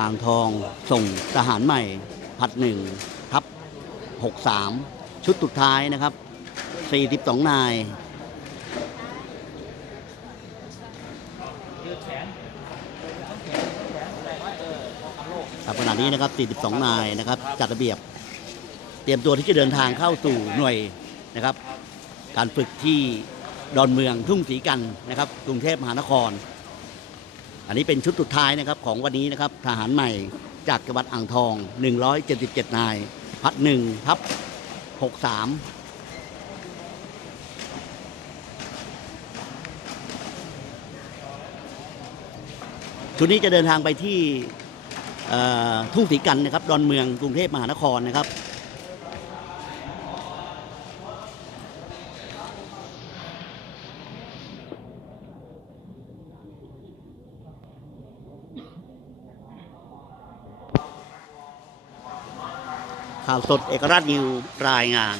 อ่างทองส่งทหารใหม่ผัดหนึ่งทับหกสามชุดสุดท้ายนะครับสี่สิบสองนายครับขณะนี้นะครับ 42 นายนะครับ จัดระเบียบ เตรียมตัวที่จะเดินทางเข้าสู่หน่วยนะครับ การฝึกที่ดอนเมืองทุ่งศรีกันนะครับ กรุงเทพมหานคร อันนี้เป็นชุดสุดท้ายนะครับของวันนี้นะครับทหารใหม่จากจังหวัดอ่างทอง 177 นาย พัดหนึ่งทับ 63ชุดนี้จะเดินทางไปที่ทุ่งศรีกันนะครับ ดอนเมืองกรุงเทพมหานครนะครับ ข่าวสดเอกราชนิวรายงาน